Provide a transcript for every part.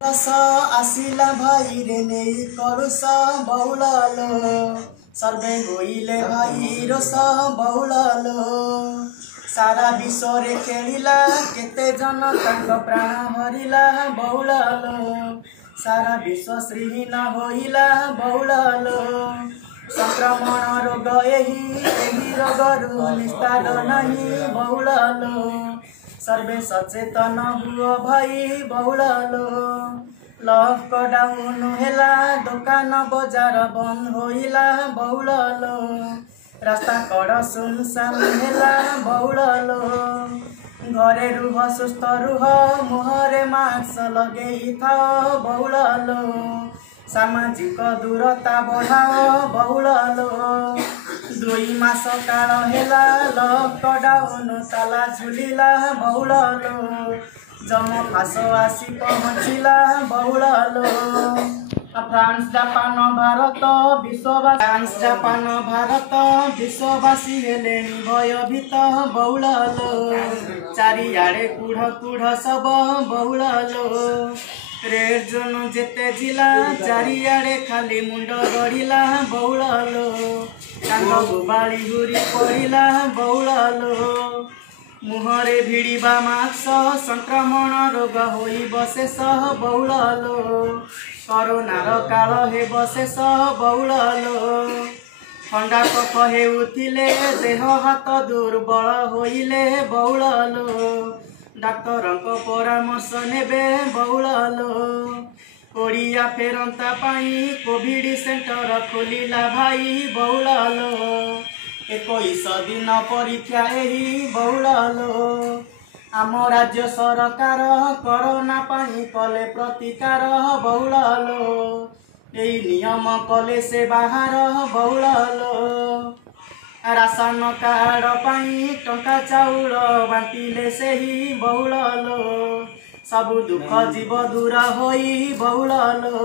रस आसिला भाई रे नहीं करुस बहुलालो सर्वे होइले भाई रस बहुलालो सारा विश्व रे खेलिला केते जन तांको प्राण हरिला बहुलालो सारा विश्व श्रीहीन होइला बहुलालो संक्रमण रोग एही रोगरु निस्तार नहीं बहुलालो सर्वे सचेतन हुओ भाई बहुलालो लॉकडाउन हेला दुकान बजार बंद होइला बहुलालो रास्ता कड़ सुनसान हेला बहुलालो घरे रुह सुस्थ रुह मुहरे मास्क लगेई थाओ बहुलालो सामाजिक दूरता बढ़ाओ बहुलालो 2 मास काल हेला लॉकडाउन ताला झुलिला बहुलालो जम फास आसी पहुँचला बहुलालो फ्रांस जापान भारत विश्ववासी फ्रांस जापान भारत विश्ववासी हेले भयभीत बहुलालो चारियाड़े कूढ़ कूढ़ सब बहुलालो रेड जोन जेते जिला चारियाड़े खाली मुंड गड़िला बहुलालो कांद गुबाड़ी हुरी पड़िला बहुलालो मुहरे भिड़िबा मास्क संक्रमण रोग होइब शेष बहुलालो करोनार काल हेब शेष बहुलालो ठंडा कफ हेउथिले देह हाथ दुर्बल होइले बहुलालो डाक्तरक परामर्श नेबे बहुलालो ओडिया फेरंता पाई कोविड सेंटर खोलिला भाई बहुलालो 21 दिन परीक्षा एही बहुलालो आम राज्य सरकार कोरोना पाई कले प्रतिकार बहुलालो एही नियम कले से बाहर बहुलालो राशन कार्ड पाई टंका चाउल बांटिले सेही बहुलालो सबु दुख जीव दूर होई बहुलालो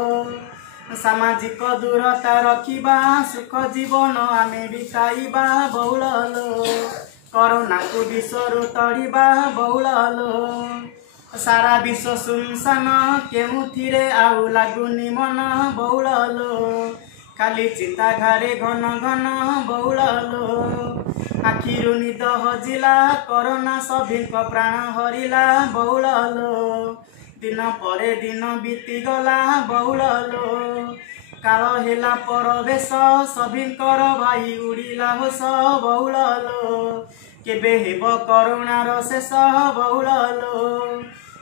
सामाजिक दूरता रखिबा सुख जीवन आमे बिताइबा बहुलालो कोरोना को विश्व तड़िबा बहुलालो सारा विश्व सुनसान केउथिरे आउ लागुनी मन बहुलालो खाली चिंता घरे घन घन बहुलालो आखिरु निद हजिला कोरोना सभिक प्राण हरिला बहुलालो दिन परे दिन बीती गला बहुलालो काल हेला परवेश सभिंकर भाई उड़िला होश बहुलालो केबे हेब करुणार शेष बहुलालो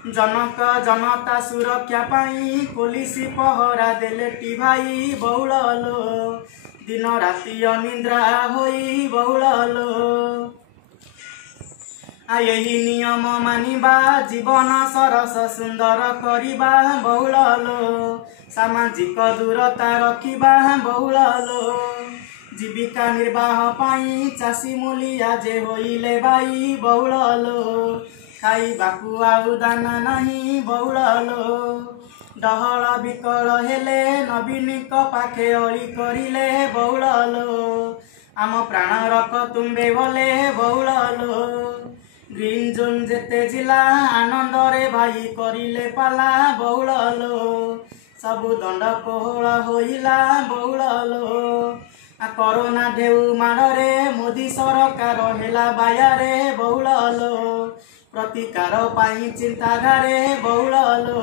जनक जनता सुरक्षा पाई पुलिस पहरा देले भाई बहुलालो दिन राति अनिद्रा होई बहुलालो यही नियम मानिबा जीवन सरस सुंदर करिबा बहुलालो सामाजिक दूरता रखिबा बहुलालो जीविका निर्वाह पाई चाषी मूलिया जे होइले भाई बहुलालो खाइबाकू आउ दाना नहीं बहुलालो डहल विकल हेले नवीनिक पाखे अली करिले बहुलालो आम प्राण रख तुम्बे बोले बहुलालो ग्रीन जोन जेते जिला आनंद रे भाई करिले पाला बहुलालो सबु दंड कोहला होइला बहुलालो कोरोना ढेउ मारे मोदी सरकार हेला बायारे बहुलालो प्रतिकार पाई चिंताधारे बहुलालो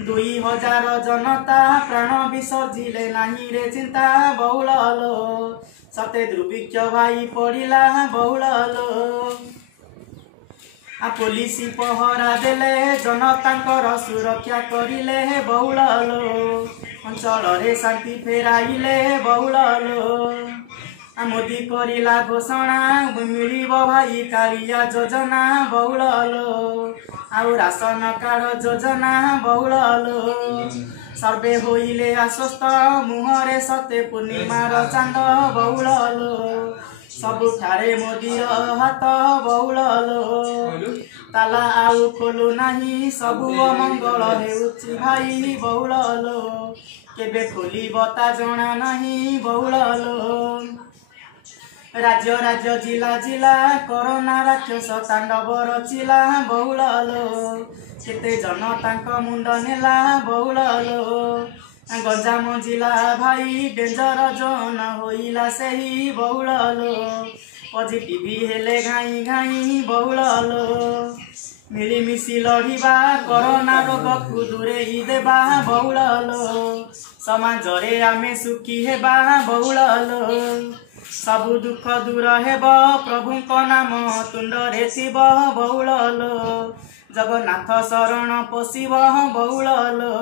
2000 जनता प्राण विसर्जिले नाही रे चिंता बहुलालो सते दुर्भिक्ष भाई पड़िला बहुलालो पुलिस पहरा देले जनतांकर सुरक्षा करिले बहुलालो अंचल रे शांति फेराइले बहुलालो मोदी करिला घोषणा मिलिब भाई कालिया योजना बहुलालो आउ राशन कार्ड योजना बहुलालो सर्वे होइले आश्वस्त मुहरे सते पूर्णिमार चांद बहुलालो सबुठारे मोदीर हाथ बहुलालो ताला आउ खोलु नाही सबु अमंगल हेउछि भाई बहुलालो केबे खोलिब ता जणा नाही बहुलालो राज्य राज्य जिला जिला कोरोना राक्षस तांडव रचिला बहुलालो केते जनतांक मुंड नेला बहुल लो गंजाम जिला भाई डेंजर जोन होइला सेही बहुल लो पॉजिटिव हेले घाई घाई बहुल लो मिलीमिशी लड़िबा कोरोना रोग को दूरेई देबा बहुल लो समाज रे आमे सुखी हेबा बहुल लो सबु दुख दूर हेब प्रभुंक नाम तुंड रे शिव बहुल लो जगन्नाथ शरण पशिब बहुल लो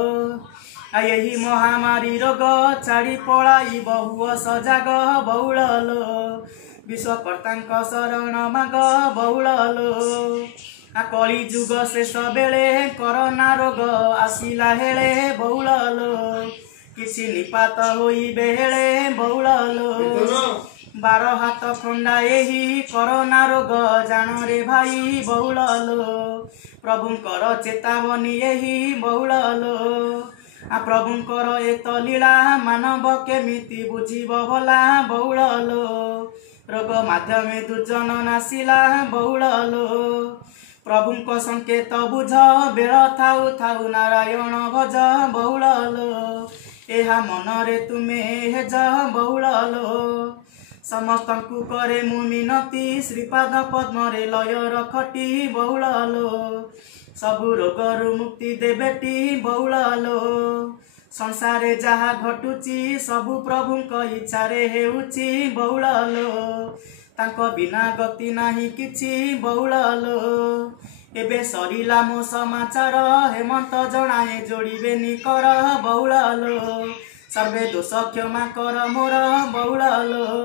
यही महामारी रोग छाड़ी पलाई बहु सजाग बहुल लो विश्वकर्तांक शरण माग बहुल लो कली जुग शेष बेले कोरोना रोग आसिला हेले बहुल लो किछि निपात होई बेले बहुल लो 12 हाथ खंडा यही कोरोना रोग जान रे भाई बहुल लो प्रभुंकर चेतावनी यही बहुल लो प्रभुंकर एत लीला मानव केमिति बुझिब भला बहुल लो रोग माध्यमे दुर्जन नासिला बहुल लो प्रभुंक संकेत बुझ बेल थाउ थाउ नारायण भज बहुल लो एहा मन रे तुमे हेज बहुल लो समस्तंकु करे मु मिनती श्रीपाद पद्म रे लय रखटी बहुल लो सबु रोगरु मुक्ति देबेटी बहुल लो संसारे जहा घटुची सबु प्रभुंक इच्छा रे हेउची बहुल लो तांको बिना गति नाही किछि बहुल लो एबे सरिला मो समाचार हेमंत जणाए जोड़िबे निकर बहुल लो सर्वे दोष क्षमा कर मोर बहुल लो।